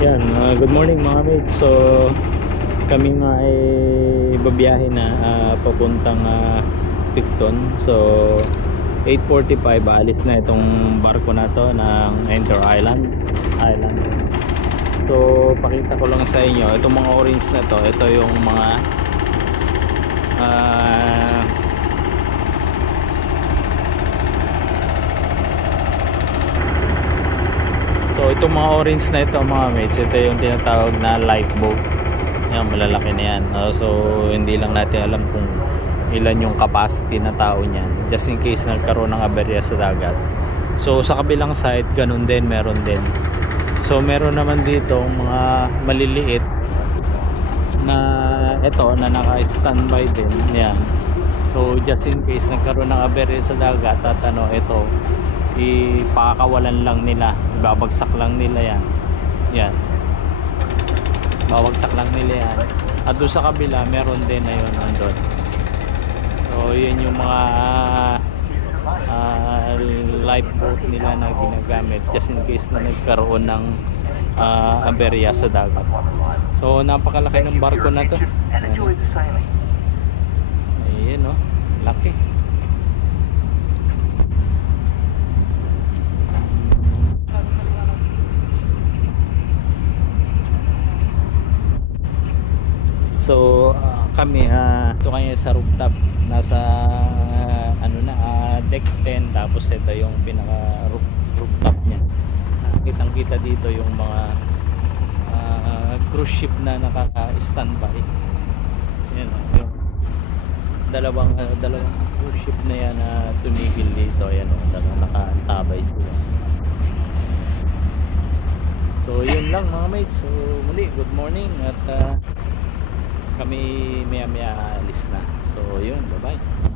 Yan, good morning mga mates. So kami nga ay babiyahe na papuntang Picton. So 8:45 alis na itong barko na to ng Enter Island. So pakita ko lang sa inyo itong mga orange na to. Ito yung mga so itong mga orange na ito mga mates, ito yung tinatawag na lifeboat. Yan, malalaki na yan. So hindi lang natin alam kung ilan yung capacity na tao niyan, just in case nagkaroon ng aberya sa dagat. So sa kabilang side ganun din, meron din. So meron naman dito mga maliliit na ito na naka-standby din. Yan. So just in case nagkaroon ng aberya sa dagat at ito ipakakawalan lang nila, babagsak lang nila yan. Yan, babagsak lang nila yan. At doon sa kabila meron din na yun nandun. So yun yung mga lifeboat nila na ginagamit just in case na nagkaroon ng aberya sa dagat. So napakalaki ng barko na to. Ayan o, laki. So kami ito kanya sa rooftop, nasa deck 10, tapos ito yung pinaka rooftop niya. Kitang kita dito yung mga cruise ship na naka-standby. Yan yung dalawang cruise ship na yan na tumigil dito. Yan nakaantabay sila. So yun lang mga mates. So muli, good morning at kami maya alis na. So yun, bye bye.